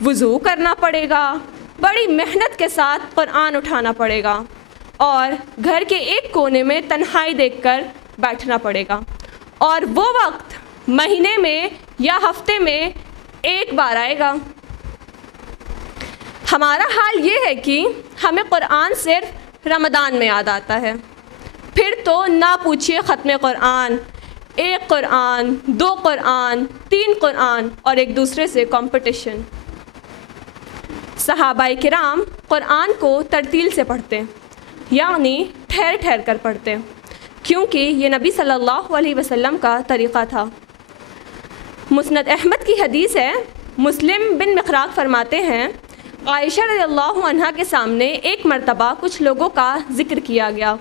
وضو کرنا پڑے گا، بڑی محنت کے ساتھ قرآن اٹھانا پڑے گا، اور گھر کے ایک کونے میں تنہائی دیکھ کر بیٹھنا پڑے گا، اور وہ وقت مہینے میں یا ہفتے میں ایک بار آئے گا۔ ہمارا حال یہ ہے کہ ہمیں قرآن صرف رمضان میں یاد آتا ہے، پھر تو نہ پوچھیے ختم قرآن، ایک قرآن، 2 قرآن، 3 قرآن، اور ایک دوسرے سے کمپٹیشن۔ صحابہ کرام قرآن کو ترتیل سے پڑھتے، یعنی ٹھہر ٹھہر کر پڑھتے، کیونکہ یہ نبی صلی اللہ علیہ وسلم کا طریقہ تھا۔ مسند احمد کی حدیث ہے، مسلم بن مخراق فرماتے ہیں، عائشہ رضی اللہ عنہا کے سامنے ایک مرتبہ کچھ لوگوں کا ذکر کیا گیا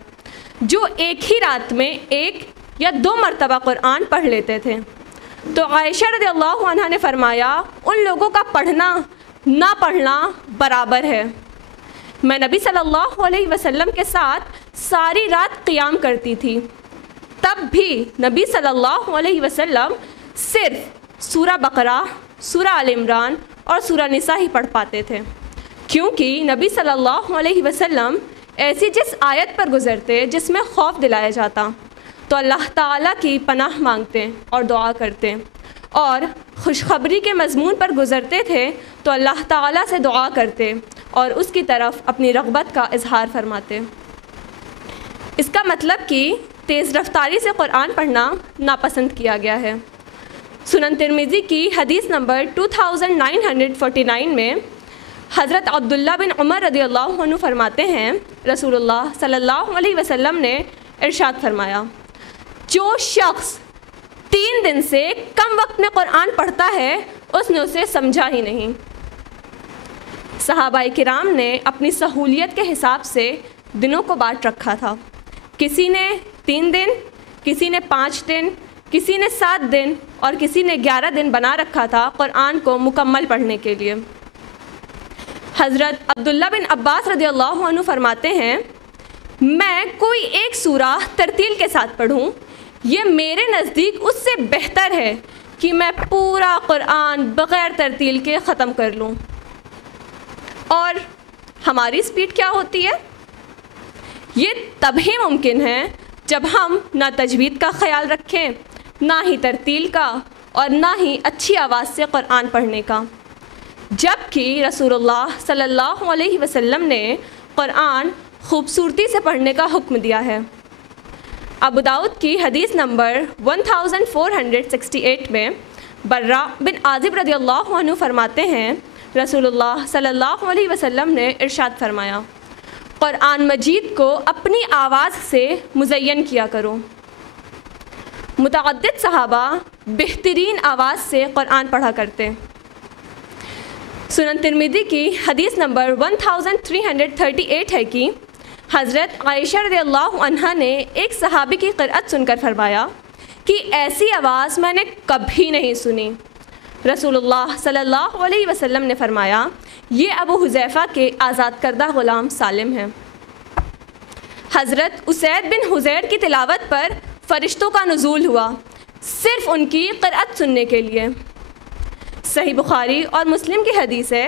جو ایک ہی رات میں 1 یا 2 مرتبہ قرآن پڑھ لیتے تھے، تو عائشہ رضی اللہ عنہا نے فرمایا ان لوگوں کا پڑھنا نہ پڑھنا برابر ہے۔ میں نبی صلی اللہ علیہ وسلم کے ساتھ ساری رات قیام کرتی تھی، تب بھی نبی صلی اللہ علیہ وسلم صرف سورہ بقرہ، سورہ آل عمران اور سورہ نساء ہی پڑھ پاتے تھے، کیونکہ نبی صلی اللہ علیہ وسلم ایسی جس آیت پر گزرتے جس میں خوف دلایا جاتا تو اللہ تعالیٰ کی پناہ مانگتے اور دعا کرتے، اور خوشخبری کے مضمون پر گزرتے تھے تو اللہ تعالیٰ سے دعا کرتے اور اس کی طرف اپنی رغبت کا اظہار فرماتے۔ اس کا مطلب کہ تیز رفتاری سے قرآن پڑھنا ناپسند کیا گیا ہے۔ سنن ترمذی کی حدیث نمبر 2949 میں حضرت عبداللہ بن عمر رضی اللہ عنہ فرماتے ہیں، رسول اللہ صلی اللہ علیہ وسلم نے ارشاد فرمایا، جو شخص 3 دن سے کم وقت میں قرآن پڑھتا ہے اس نے اسے سمجھا ہی نہیں۔ صحابہ کرام نے اپنی سہولیت کے حساب سے دنوں کو بانٹ رکھا تھا، کسی نے 3 دن، کسی نے 5 دن، کسی نے 7 دن اور کسی نے 11 دن بنا رکھا تھا قرآن کو مکمل پڑھنے کے لیے۔ حضرت عبداللہ بن عباس رضی اللہ عنہ فرماتے ہیں، میں کوئی ایک سورہ ترتیل کے ساتھ پڑھوں، یہ میرے نزدیک اس سے بہتر ہے کہ میں پورا قرآن بغیر ترتیل کے ختم کر لوں۔ اور ہماری سپیڈ کیا ہوتی ہے؟ یہ تب ہی ممکن ہے جب ہم نہ تجوید کا خیال رکھیں، نہ ہی ترتیل کا، اور نہ ہی اچھی آواز سے قرآن پڑھنے کا، جبکہ رسول اللہ صلی اللہ علیہ وسلم نے قرآن خوبصورتی سے پڑھنے کا حکم دیا ہے۔ ابو داؤد کی حدیث نمبر 1468 میں برا بن عازب رضی اللہ عنہ فرماتے ہیں، رسول اللہ صلی اللہ علیہ وسلم نے ارشاد فرمایا، قرآن مجید کو اپنی آواز سے مزین کیا کرو۔ متعدد صحابہ بہترین آواز سے قرآن پڑھا کرتے۔ سنن ترمذی کی حدیث نمبر 1338 ہے کہ حضرت عائشہ رضی اللہ عنہا نے ایک صحابی کی قرأت سن کر فرمایا کہ ایسی آواز میں نے کبھی نہیں سنی۔ رسول اللہ صلی اللہ علیہ وسلم نے فرمایا، یہ ابو حذیفہ کے آزاد کردہ غلام سالم ہیں۔ حضرت اسید بن حضیر کی تلاوت پر فرشتوں کا نزول ہوا، صرف ان کی قرأت سننے کے لیے۔ صحیح بخاری اور مسلم کی حدیث ہے،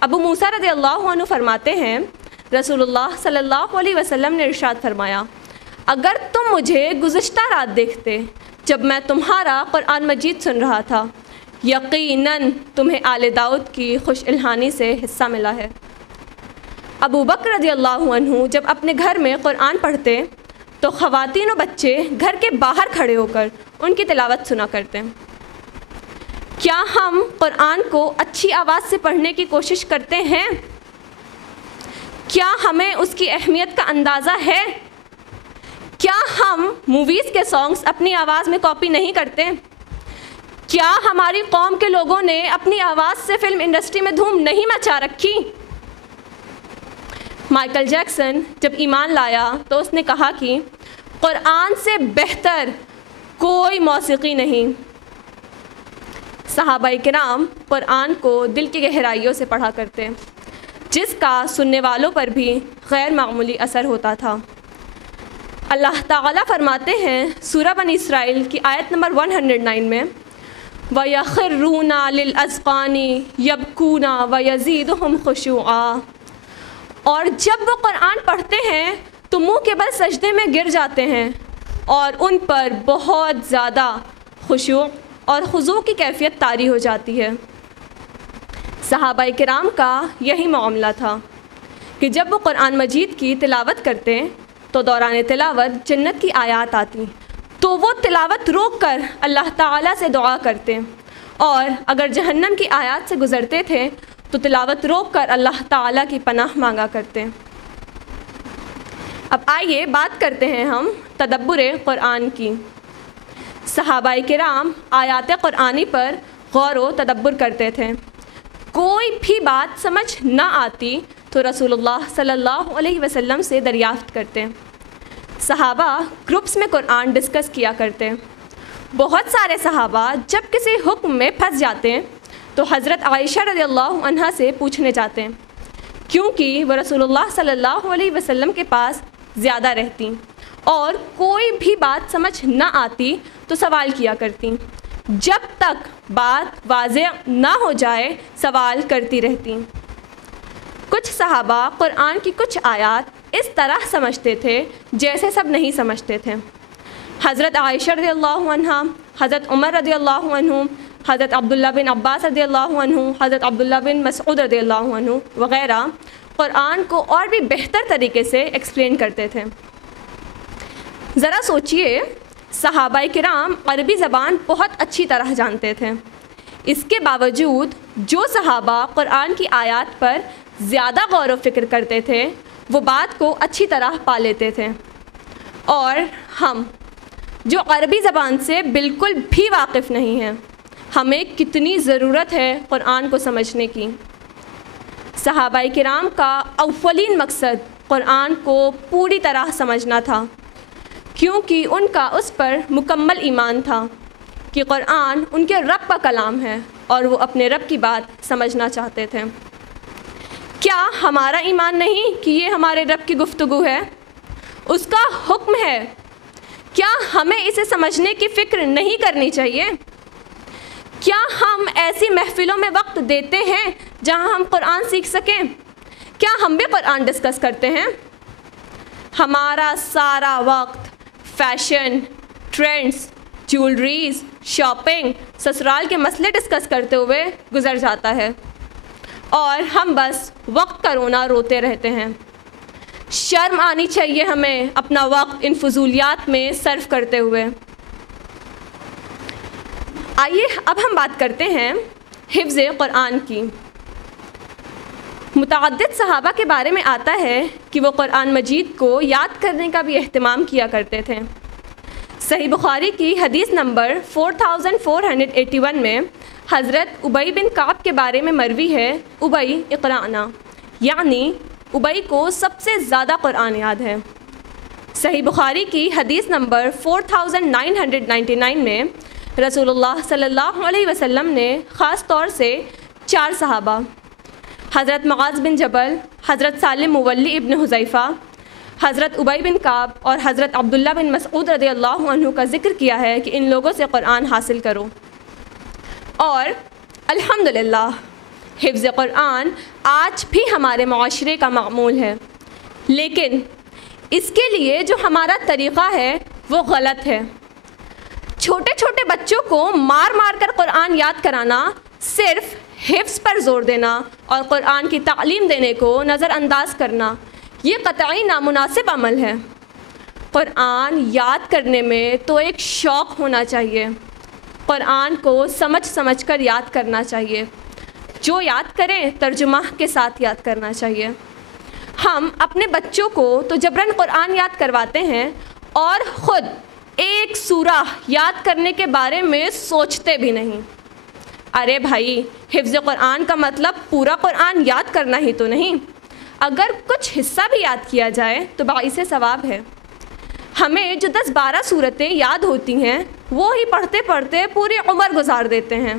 ابو موسیٰ رضی اللہ عنہ فرماتے ہیں، رسول اللہ صلی اللہ علیہ وسلم نے ارشاد فرمایا، اگر تم مجھے گزشتہ رات دیکھتے جب میں تمہارا قرآن مجید سن رہا تھا، یقیناً تمہیں آل داؤد کی خوش الہانی سے حصہ ملا ہے۔ ابو بکر رضی اللہ عنہ جب اپنے گھر میں قرآن پڑھتے تو خواتین و بچے گھر کے باہر کھڑے ہو کر ان کی تلاوت سنا کرتے۔ کیا ہم قرآن کو اچھی آواز سے پڑھنے کی کوشش کرتے ہیں؟ کیا ہمیں اس کی اہمیت کا اندازہ ہے؟ کیا ہم موویز کے سانگز اپنی آواز میں کاپی نہیں کرتے؟ کیا ہماری قوم کے لوگوں نے اپنی آواز سے فلم انڈسٹری میں دھوم نہیں مچا رکھی؟ مائیکل جیکسن جب ایمان لایا تو اس نے کہا کہ قرآن سے بہتر کوئی موسیقی نہیں۔ صحابہ کرام قرآن کو دل کی گہرائیوں سے پڑھا کرتے، جس کا سننے والوں پر بھی غیر معمولی اثر ہوتا تھا۔ اللہ تعالیٰ فرماتے ہیں سورہ بنی اسرائیل کی آیت نمبر 109 میں، وَيَخِرُّونَ لِلْأَذْقَانِ يَبْكُونَ وَيَزِيدُهُمْ خُشُوعًا، اور جب وہ قرآن پڑھتے ہیں تو منہ کے بل سجدے میں گر جاتے ہیں اور ان پر بہت زیادہ خشوع اور خضوع کی کیفیت طاری ہو جاتی ہے۔ صحابہ کرام کا یہی معاملہ تھا کہ جب وہ قرآن مجید کی تلاوت کرتے تو دوران تلاوت جنت کی آیات آتی تو وہ تلاوت روک کر اللہ تعالیٰ سے دعا کرتے، اور اگر جہنم کی آیات سے گزرتے تھے تو تلاوت روک کر اللہ تعالیٰ کی پناہ مانگا کرتے۔ اب آئیے بات کرتے ہیں ہم تدبر قرآن کی۔ صحابہ کرام آیات قرآنی پر غور و تدبر کرتے تھے، کوئی بھی بات سمجھ نہ آتی تو رسول اللہ صلی اللہ علیہ وسلم سے دریافت کرتے۔ صحابہ گروپس میں قرآن ڈسکس کیا کرتے۔ بہت سارے صحابہ جب کسی حکم میں پھنس جاتے تو حضرت عائشہ رضی اللہ عنہا سے پوچھنے جاتے، کیونکہ وہ رسول اللہ صلی اللہ علیہ وسلم کے پاس زیادہ رہتی اور کوئی بھی بات سمجھ نہ آتی تو سوال کیا کرتی، جب تک بات واضح نہ ہو جائے سوال کرتی رہتی۔ کچھ صحابہ قرآن کی کچھ آیات اس طرح سمجھتے تھے جیسے سب نہیں سمجھتے تھے۔ حضرت عائشہ رضی اللہ عنہ، حضرت عمر رضی اللہ عنہ، حضرت عبداللہ بن عباس رضی اللہ عنہ، حضرت عبداللہ بن مسعود رضی اللہ عنہ وغیرہ قرآن کو اور بھی بہتر طریقے سے ایکسپلین کرتے تھے۔ ذرا سوچئے، صحابہ کرام عربی زبان بہت اچھی طرح جانتے تھے، اس کے باوجود جو صحابہ قرآن کی آیات پر زیادہ غور و فکر کرتے تھے وہ بات کو اچھی طرح پا لیتے تھے، اور ہم جو عربی زبان سے بالکل بھی واقف نہیں ہیں، ہمیں کتنی ضرورت ہے قرآن کو سمجھنے کی۔ صحابہ کرام کا اولین مقصد قرآن کو پوری طرح سمجھنا تھا، کیونکہ ان کا اس پر مکمل ایمان تھا کہ قرآن ان کے رب کا کلام ہے اور وہ اپنے رب کی بات سمجھنا چاہتے تھے۔ کیا ہمارا ایمان نہیں کہ یہ ہمارے رب کی گفتگو ہے، اس کا حکم ہے؟ کیا ہمیں اسے سمجھنے کی فکر نہیں کرنی چاہیے؟ کیا ہم ایسی محفلوں میں وقت دیتے ہیں جہاں ہم قرآن سیکھ سکیں؟ کیا ہم بھی قرآن ڈسکس کرتے ہیں؟ ہمارا سارا وقت فیشن، ٹرینڈز، جیولریز، شاپنگ، سسرال کے مسئلے ڈسکس کرتے ہوئے گزر جاتا ہے، اور ہم بس وقت کا رونا روتے رہتے ہیں۔ شرم آنی چاہیے ہمیں اپنا وقت ان فضولیات میں صرف کرتے ہوئے۔ آئیے اب ہم بات کرتے ہیں حفظ قرآن کی۔ متعدد صحابہ کے بارے میں آتا ہے کہ وہ قرآن مجید کو یاد کرنے کا بھی اہتمام کیا کرتے تھے۔ صحیح بخاری کی حدیث نمبر 4481 میں حضرت ابی بن کعب کے بارے میں مروی ہے، ابی اقرأنا، یعنی ابی کو سب سے زیادہ قرآن یاد ہے۔ صحیح بخاری کی حدیث نمبر 4999 میں رسول اللہ صلی اللہ علیہ وسلم نے خاص طور سے 4 صحابہ، حضرت معاذ بن جبل، حضرت سالم مولی ابن حذیفہ، حضرت ابی بن کعب اور حضرت عبداللہ بن مسعود رضی اللہ عنہ کا ذکر کیا ہے کہ ان لوگوں سے قرآن حاصل کرو، اور الحمدللہ حفظ قرآن آج بھی ہمارے معاشرے کا معمول ہے، لیکن اس کے لیے جو ہمارا طریقہ ہے وہ غلط ہے۔ چھوٹے چھوٹے بچوں کو مار مار کر قرآن یاد کرانا، صرف حفظ پر زور دینا اور قرآن کی تعلیم دینے کو نظر انداز کرنا، یہ قطعی نامناسب عمل ہے۔ قرآن یاد کرنے میں تو ایک شوق ہونا چاہیے، قرآن کو سمجھ سمجھ کر یاد کرنا چاہیے، جو یاد کریں ترجمہ کے ساتھ یاد کرنا چاہیے۔ ہم اپنے بچوں کو تو جبراً قرآن یاد کرواتے ہیں اور خود ایک سورہ یاد کرنے کے بارے میں سوچتے بھی نہیں۔ ارے بھائی، حفظ قرآن کا مطلب پورا قرآن یاد کرنا ہی تو نہیں، اگر کچھ حصہ بھی یاد کیا جائے تو باعث ثواب ہے۔ ہمیں جو 10-12 صورتیں یاد ہوتی ہیں وہ ہی پڑھتے پڑھتے پوری عمر گزار دیتے ہیں۔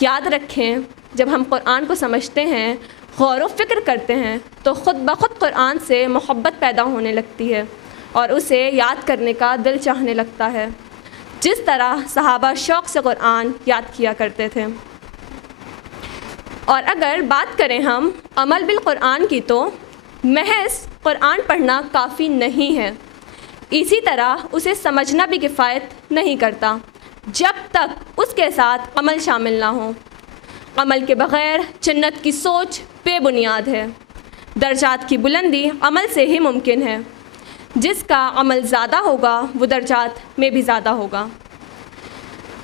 یاد رکھیں، جب ہم قرآن کو سمجھتے ہیں، غور و فکر کرتے ہیں تو خود بخود قرآن سے محبت پیدا ہونے لگتی ہے اور اسے یاد کرنے کا دل چاہنے لگتا ہے۔ جس طرح صحابہ شوق سے قرآن یاد کیا کرتے تھے۔ اور اگر بات کریں ہم عمل بالقرآن کی تو محض قرآن پڑھنا کافی نہیں ہے، اسی طرح اسے سمجھنا بھی کفایت نہیں کرتا جب تک اس کے ساتھ عمل شامل نہ ہو۔ عمل کے بغیر جنت کی سوچ بے بنیاد ہے۔ درجات کی بلندی عمل سے ہی ممکن ہے۔ جس کا عمل زیادہ ہوگا وہ درجات میں بھی زیادہ ہوگا۔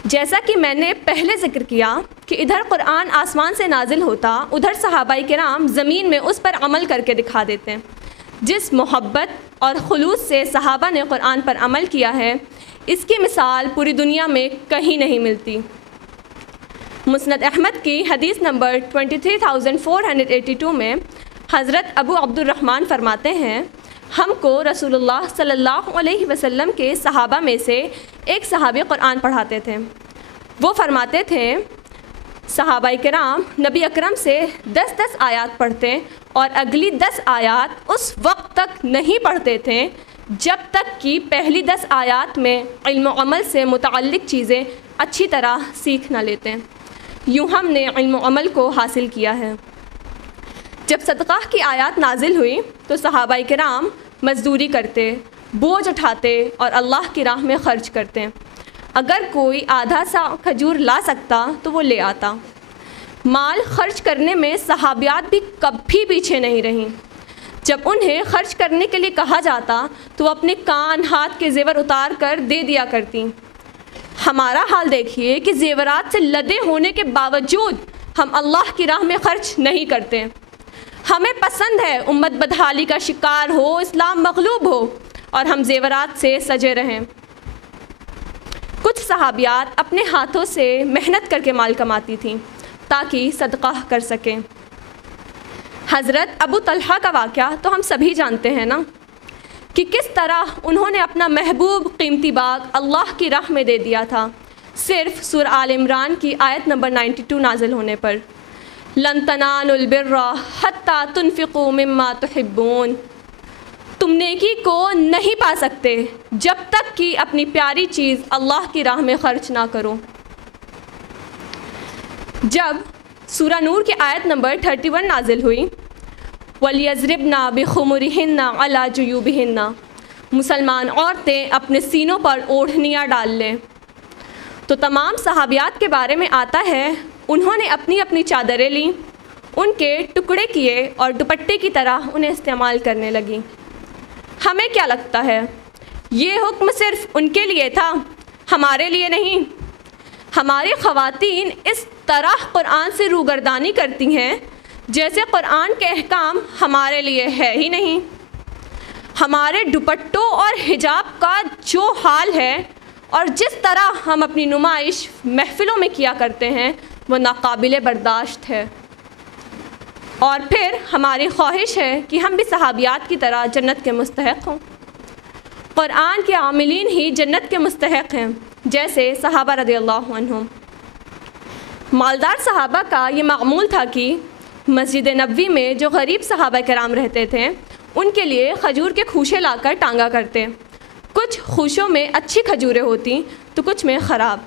جیسا کہ میں نے پہلے ذکر کیا کہ ادھر قرآن آسمان سے نازل ہوتا، ادھر صحابہ کرام زمین میں اس پر عمل کر کے دکھا دیتے ہیں۔ جس محبت اور خلوص سے صحابہ نے قرآن پر عمل کیا ہے، اس کی مثال پوری دنیا میں کہیں نہیں ملتی۔ مسند احمد کی حدیث نمبر 23482 میں حضرت ابو عبد الرحمن فرماتے ہیں، ہم کو رسول اللہ صلی اللہ علیہ وسلم کے صحابہ میں سے ایک صحابی قرآن پڑھاتے تھے۔ وہ فرماتے تھے صحابہ کرام نبی اکرم سے 10 آیات پڑھتے اور اگلی 10 آیات اس وقت تک نہیں پڑھتے تھے جب تک کہ پہلی 10 آیات میں علم و عمل سے متعلق چیزیں اچھی طرح سیکھ نہ لیتے۔ یوں ہم نے علم و عمل کو حاصل کیا ہے۔ جب صدقہ کی آیات نازل ہوئی تو صحابہ کرام مزدوری کرتے، بوجھ اٹھاتے اور اللہ کی راہ میں خرچ کرتے۔ اگر کوئی آدھا سا کھجور لا سکتا تو وہ لے آتا۔ مال خرچ کرنے میں صحابیات بھی کبھی پیچھے نہیں رہیں۔ جب انہیں خرچ کرنے کے لیے کہا جاتا تو وہ اپنے کان ہاتھ کے زیور اتار کر دے دیا کرتی۔ ہمارا حال دیکھیے کہ زیورات سے لدے ہونے کے باوجود ہم اللہ کی راہ میں خرچ نہیں کرتے۔ ہمیں پسند ہے امت بدحالی کا شکار ہو، اسلام مغلوب ہو اور ہم زیورات سے سجے رہیں۔ کچھ صحابیات اپنے ہاتھوں سے محنت کر کے مال کماتی تھیں تاکہ صدقہ کر سکیں۔ حضرت ابو طلحہ کا واقعہ تو ہم سبھی جانتے ہیں نا، کہ کس طرح انہوں نے اپنا محبوب قیمتی باغ اللہ کی راہ میں دے دیا تھا، صرف سورہ آل عمران کی آیت نمبر 92 نازل ہونے پر۔ لن تنالوا البر حتی تنفقوا مما تحبون، تم نیکی کو نہیں پا سکتے جب تک کہ اپنی پیاری چیز اللہ کی راہ میں خرچ نہ کرو۔ جب سورہ نور کی آیت نمبر 31 نازل ہوئی، وَلْيَضْرِبْنَ بِخُمُرِهِنَّ عَلَى جُيُوبِهِنَّ، مسلمان عورتیں اپنے سینوں پر اوڑھنیاں ڈال لیں، تو تمام صحابیات کے بارے میں آتا ہے انہوں نے اپنی اپنی چادریں لیں، ان کے ٹکڑے کیے اور دوپٹے کی طرح انہیں استعمال کرنے لگیں۔ ہمیں کیا لگتا ہے یہ حکم صرف ان کے لیے تھا، ہمارے لیے نہیں؟ ہماری خواتین اس طرح قرآن سے روگردانی کرتی ہیں جیسے قرآن کے احکام ہمارے لیے ہے ہی نہیں۔ ہمارے دوپٹوں اور حجاب کا جو حال ہے اور جس طرح ہم اپنی نمائش محفلوں میں کیا کرتے ہیں وہ ناقابل برداشت ہے۔ اور پھر ہماری خواہش ہے کہ ہم بھی صحابیات کی طرح جنت کے مستحق ہوں۔ قرآن کے عاملین ہی جنت کے مستحق ہیں، جیسے صحابہ رضی اللہ عنہم۔ مالدار صحابہ کا یہ معمول تھا کہ مسجد نبوی میں جو غریب صحابہ کرام رہتے تھے ان کے لیے کھجور کے خوشے لا کر ٹانگا کرتے۔ کچھ خوشوں میں اچھی کھجوریں ہوتی تو کچھ میں خراب۔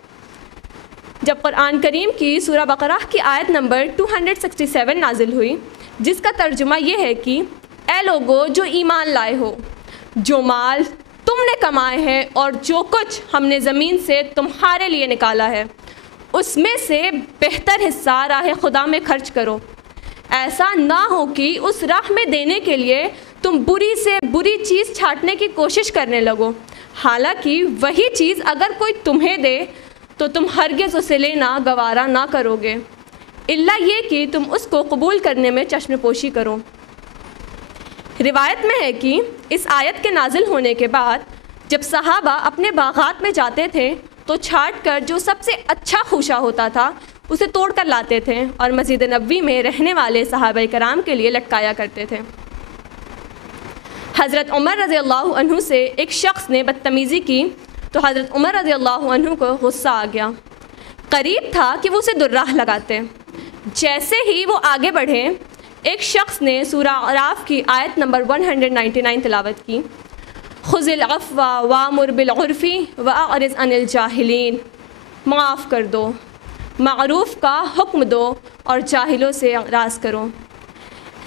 جب قرآن کریم کی سورہ بقرہ کی آیت نمبر 267 نازل ہوئی، جس کا ترجمہ یہ ہے کہ اے لوگو جو ایمان لائے ہو، جو مال تم نے کمائے ہیں اور جو کچھ ہم نے زمین سے تمہارے لیے نکالا ہے اس میں سے بہتر حصہ راہ خدا میں خرچ کرو۔ ایسا نہ ہو کہ اس راہ میں دینے کے لیے تم بری سے بری چیز چھانٹنے کی کوشش کرنے لگو، حالانکہ وہی چیز اگر کوئی تمہیں دے تو تم ہرگز اسے لینا گوارا نہ کرو گے، الا یہ کہ تم اس کو قبول کرنے میں چشم پوشی کرو۔ روایت میں ہے کہ اس آیت کے نازل ہونے کے بعد جب صحابہ اپنے باغات میں جاتے تھے تو چھانٹ کر جو سب سے اچھا خوشہ ہوتا تھا اسے توڑ کر لاتے تھے اور مسجد نبوی میں رہنے والے صحابہ کرام کے لیے لٹکایا کرتے تھے۔ حضرت عمر رضی اللہ عنہ سے ایک شخص نے بدتمیزی کی تو حضرت عمر رضی اللہ عنہ کو غصہ آ گیا، قریب تھا کہ وہ اسے درراہ لگاتے۔ جیسے ہی وہ آگے بڑھے ایک شخص نے سورہ اعراف کی آیت نمبر 199 تلاوت کی، خذ العفو وامر بالعرف واعرض عن الجاہلین، معاف کر دو، معروف کا حکم دو اور جاہلوں سے اعراض کرو۔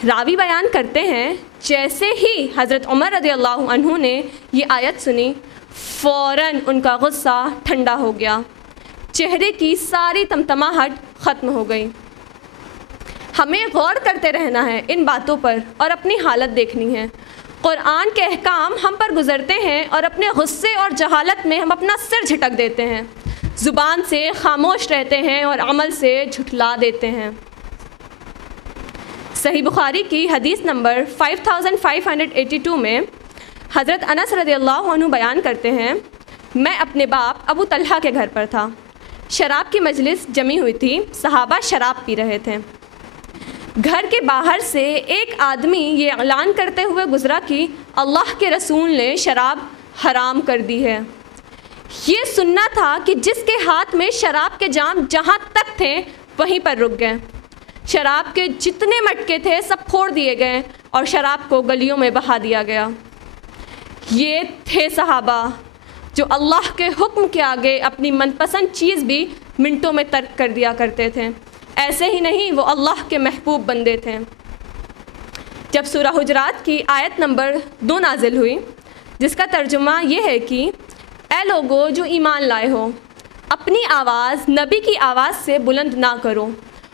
راوی بیان کرتے ہیں جیسے ہی حضرت عمر رضی اللہ عنہ نے یہ آیت سنی فوراً ان کا غصہ ٹھنڈا ہو گیا، چہرے کی ساری تمتماہٹ ختم ہو گئی۔ ہمیں غور کرتے رہنا ہے ان باتوں پر اور اپنی حالت دیکھنی ہے۔ قرآن کے احکام ہم پر گزرتے ہیں اور اپنے غصے اور جہالت میں ہم اپنا سر جھٹک دیتے ہیں، زبان سے خاموش رہتے ہیں اور عمل سے جھٹلا دیتے ہیں۔ صحیح بخاری کی حدیث نمبر 5582 میں حضرت انس رضی اللہ عنہ بیان کرتے ہیں، میں اپنے باپ ابو طلحہ کے گھر پر تھا، شراب کی مجلس جمی ہوئی تھی، صحابہ شراب پی رہے تھے۔ گھر کے باہر سے ایک آدمی یہ اعلان کرتے ہوئے گزرا کہ اللہ کے رسول نے شراب حرام کر دی ہے۔ یہ سننا تھا کہ جس کے ہاتھ میں شراب کے جام جہاں تک تھے وہیں پر رک گئے، شراب کے جتنے مٹکے تھے سب پھوڑ دیے گئے اور شراب کو گلیوں میں بہا دیا گیا۔ یہ تھے صحابہ جو اللہ کے حکم کے آگے اپنی من پسند چیز بھی منٹوں میں ترک کر دیا کرتے تھے۔ ایسے ہی نہیں، وہ اللہ کے محبوب بندے تھے۔ جب سورہ حجرات کی آیت نمبر 2 نازل ہوئی، جس کا ترجمہ یہ ہے کہ اے لوگو جو ایمان لائے ہو، اپنی آواز نبی کی آواز سے بلند نہ کرو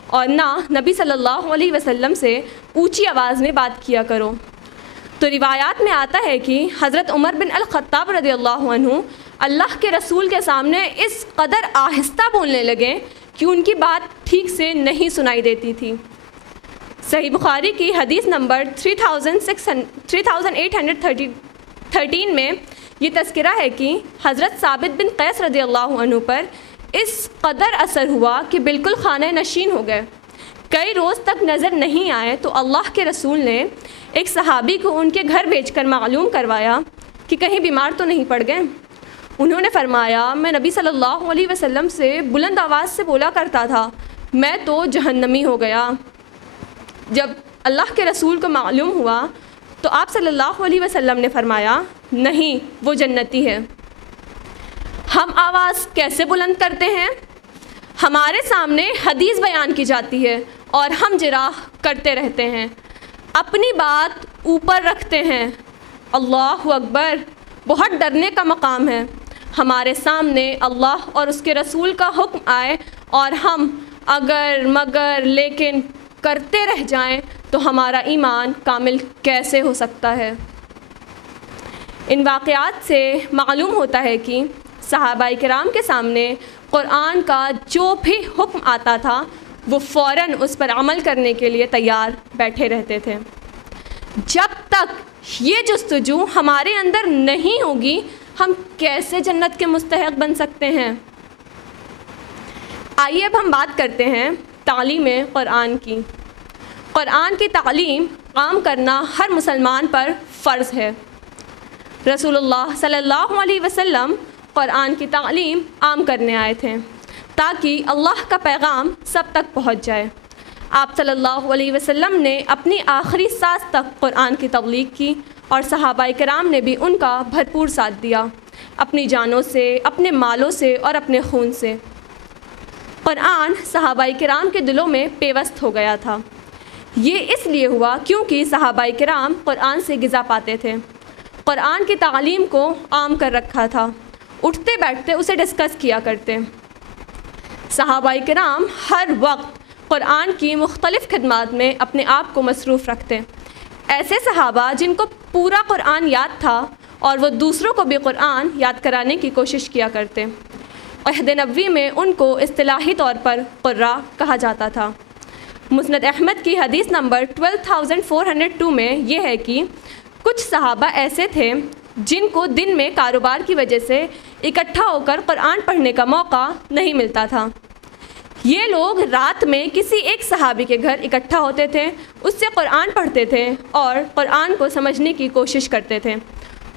اور نہ نبی صلی اللہ علیہ وسلم سے اونچی آواز میں بات کیا کرو۔ تو روایات میں آتا ہے کہ حضرت عمر بن الخطاب رضی اللہ عنہ اللہ کے رسول کے سامنے اس قدر آہستہ بولنے لگے کہ ان کی بات ٹھیک سے نہیں سنائی دیتی تھی۔ صحیح بخاری کی حدیث نمبر 3813 میں یہ تذکرہ ہے کہ حضرت ثابت بن قیس رضی اللہ عنہ پر اس قدر اثر ہوا کہ بالکل خانہ نشین ہو گئے، کئی روز تک نظر نہیں آئے۔ تو اللہ کے رسول نے ایک صحابی کو ان کے گھر بھیج کر معلوم کروایا کہ کہیں بیمار تو نہیں پڑ گئے۔ انہوں نے فرمایا میں نبی صلی اللہ علیہ وسلم سے بلند آواز سے بولا کرتا تھا، میں تو جہنمی ہو گیا۔ جب اللہ کے رسول کو معلوم ہوا تو آپ صلی اللہ علیہ وسلم نے فرمایا نہیں، وہ جنتی ہے۔ ہم آواز کیسے بلند کرتے ہیں؟ ہمارے سامنے حدیث بیان کی جاتی ہے اور ہم جراح کرتے رہتے ہیں، اپنی بات اوپر رکھتے ہیں۔ اللہ اکبر، بہت ڈرنے کا مقام ہے۔ ہمارے سامنے اللہ اور اس کے رسول کا حکم آئے اور ہم اگر مگر لیکن کرتے رہ جائیں تو ہمارا ایمان کامل کیسے ہو سکتا ہے؟ ان واقعات سے معلوم ہوتا ہے کہ صحابہ کرام کے سامنے قرآن کا جو بھی حکم آتا تھا وہ فوراً اس پر عمل کرنے کے لیے تیار بیٹھے رہتے تھے۔ جب تک یہ جستجو ہمارے اندر نہیں ہوگی ہم کیسے جنت کے مستحق بن سکتے ہیں؟ آئیے اب ہم بات کرتے ہیں تعلیم قرآن کی۔ قرآن کی تعلیم عام کرنا ہر مسلمان پر فرض ہے۔ رسول اللہ صلی اللہ علیہ وسلم قرآن کی تعلیم عام کرنے آئے تھے تاکہ اللہ کا پیغام سب تک پہنچ جائے۔ آپ صلی اللہ علیہ وسلم نے اپنی آخری سانس تک قرآن کی تبلیغ کی اور صحابہ کرام نے بھی ان کا بھرپور ساتھ دیا، اپنی جانوں سے، اپنے مالوں سے اور اپنے خون سے۔ قرآن صحابہ کرام کے دلوں میں پیوست ہو گیا تھا۔ یہ اس لیے ہوا کیونکہ صحابہ کرام قرآن سے غذا پاتے تھے، قرآن کی تعلیم کو عام کر رکھا تھا، اٹھتے بیٹھتے اسے ڈسکس کیا کرتے۔ صحابہ کرام ہر وقت قرآن کی مختلف خدمات میں اپنے آپ کو مصروف رکھتے۔ ایسے صحابہ جن کو پورا قرآن یاد تھا اور وہ دوسروں کو بھی قرآن یاد کرانے کی کوشش کیا کرتے۔ عہد نبوی میں ان کو اصطلاحی طور پر قراء کہا جاتا تھا۔ مسند احمد کی حدیث نمبر 12402 میں یہ ہے کہ کچھ صحابہ ایسے تھے جن کو دن میں کاروبار کی وجہ سے اکٹھا ہو کر قرآن پڑھنے کا موقع نہیں ملتا تھا۔ یہ لوگ رات میں کسی ایک صحابی کے گھر اکٹھا ہوتے تھے، اس سے قرآن پڑھتے تھے اور قرآن کو سمجھنے کی کوشش کرتے تھے۔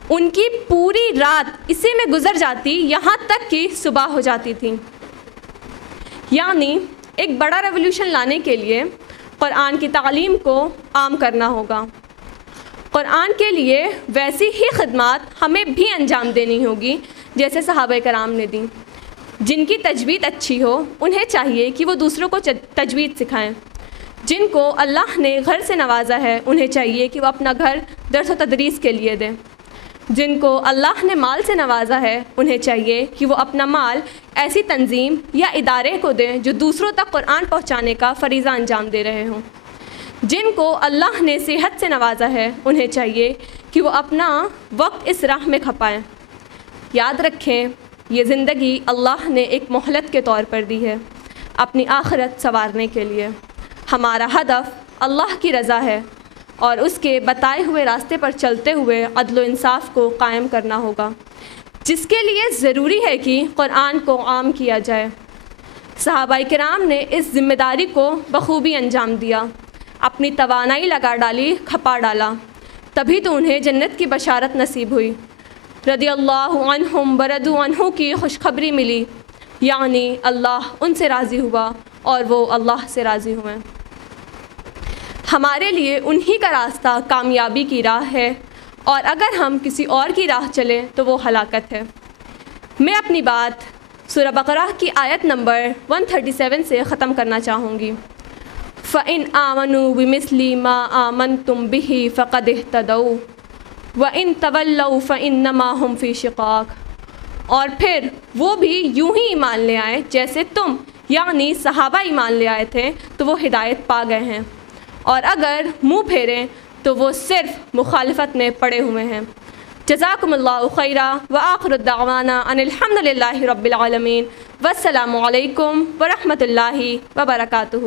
ان کی پوری رات اسی میں گزر جاتی، یہاں تک کہ صبح ہو جاتی تھی۔ یعنی ایک بڑا ریولوشن لانے کے لیے قرآن کی تعلیم کو عام کرنا ہوگا۔ قرآن کے لیے ویسی ہی خدمات ہمیں بھی انجام دینی ہوگی جیسے صحابہ کرام نے دیں۔ جن کی تجوید اچھی ہو انہیں چاہیے کہ وہ دوسروں کو تجوید سکھائیں۔ جن کو اللہ نے گھر سے نوازا ہے انہیں چاہیے کہ وہ اپنا گھر درس و تدریس کے لیے دیں۔ جن کو اللہ نے مال سے نوازا ہے انہیں چاہیے کہ وہ اپنا مال ایسی تنظیم یا ادارے کو دیں جو دوسروں تک قرآن پہنچانے کا فریضہ انجام دے رہے ہوں۔ جن کو اللہ نے صحت سے نوازا ہے انہیں چاہیے کہ وہ اپنا وقت اس راہ میں کھپائیں۔ یاد رکھیں، یہ زندگی اللہ نے ایک مہلت کے طور پر دی ہے اپنی آخرت سنوارنے کے لیے۔ ہمارا ہدف اللہ کی رضا ہے اور اس کے بتائے ہوئے راستے پر چلتے ہوئے عدل و انصاف کو قائم کرنا ہوگا، جس کے لیے ضروری ہے کہ قرآن کو عام کیا جائے۔ صحابہ کرام نے اس ذمہ داری کو بخوبی انجام دیا، اپنی توانائی لگا ڈالی، کھپا ڈالا، تبھی تو انہیں جنت کی بشارت نصیب ہوئی۔ رضی اللہ عنہم ورضوا عنہ کی خوشخبری ملی، یعنی اللہ ان سے راضی ہوا اور وہ اللہ سے راضی ہوئے۔ ہمارے لیے انہی کا راستہ کامیابی کی راہ ہے، اور اگر ہم کسی اور کی راہ چلیں تو وہ ہلاکت ہے۔ میں اپنی بات سورہ بقرہ کی آیت نمبر 137 سے ختم کرنا چاہوں گی۔ فَإِنْ آمَنُوا بِمِثْلِ مَا آمَنْتُمْ بِهِ فَقَدِ اهْتَدَوْا وَإِنْ تَوَلَّوْا فَإِنَّمَا هُمْ فِي شِقَاقٍ، اور پھر وہ بھی یوں ہی ایمان لے آئے جیسے تم، یعنی صحابہ ایمان لے آئے تھے تو وہ ہدایت پا گئے ہیں، اور اگر منہ پھیریں تو وہ صرف مخالفت میں پڑے ہوئے ہیں۔ جزاکم اللہ خیرا وآخر الدعوانا ان الحمد للہ رب العالمین، والسلام علیکم ورحمۃ اللہ وبرکاتہ۔